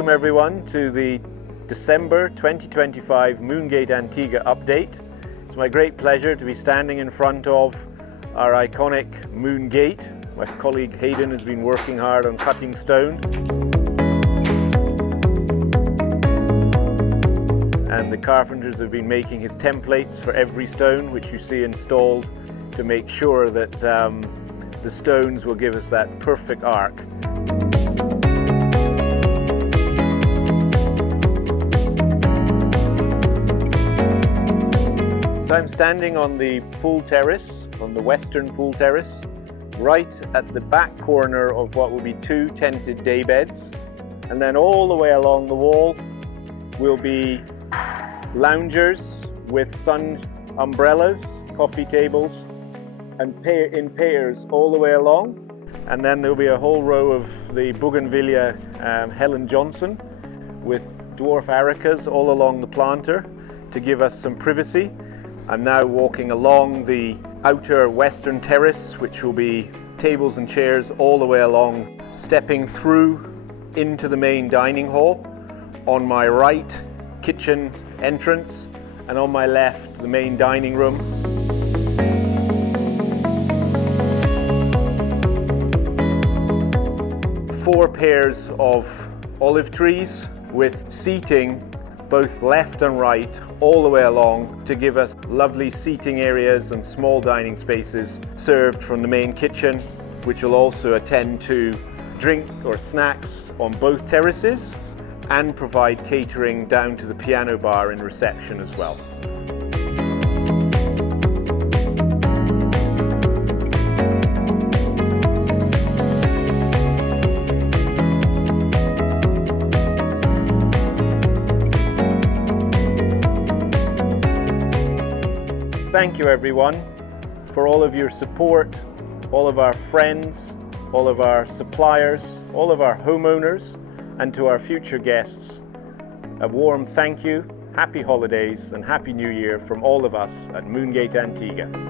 Welcome everyone to the December 2025 Moongate Antigua update. It's my great pleasure to be standing in front of our iconic Moongate. My colleague Hayden has been working hard on cutting stone. And the carpenters have been making his templates for every stone, which you see installed to make sure that the stones will give us that perfect arc. So I'm standing on the pool terrace, on the western pool terrace, right at the back corner of what will be two tented day beds. And then all the way along the wall will be loungers with sun umbrellas, coffee tables, and in pairs all the way along. And then there'll be a whole row of the bougainvillea Helen Johnson with dwarf aricas all along the planter to give us some privacy. I'm now walking along the outer western terrace, which will be tables and chairs all the way along, stepping through into the main dining hall. On my right, kitchen entrance, and on my left, the main dining room. Four pairs of olive trees with seating both left and right all the way along to give us lovely seating areas and small dining spaces served from the main kitchen, which will also attend to drink or snacks on both terraces and provide catering down to the piano bar in reception as well. Thank you everyone for all of your support, all of our friends, all of our suppliers, all of our homeowners, and to our future guests. A warm thank you, happy holidays and happy new year from all of us at Moongate Antigua.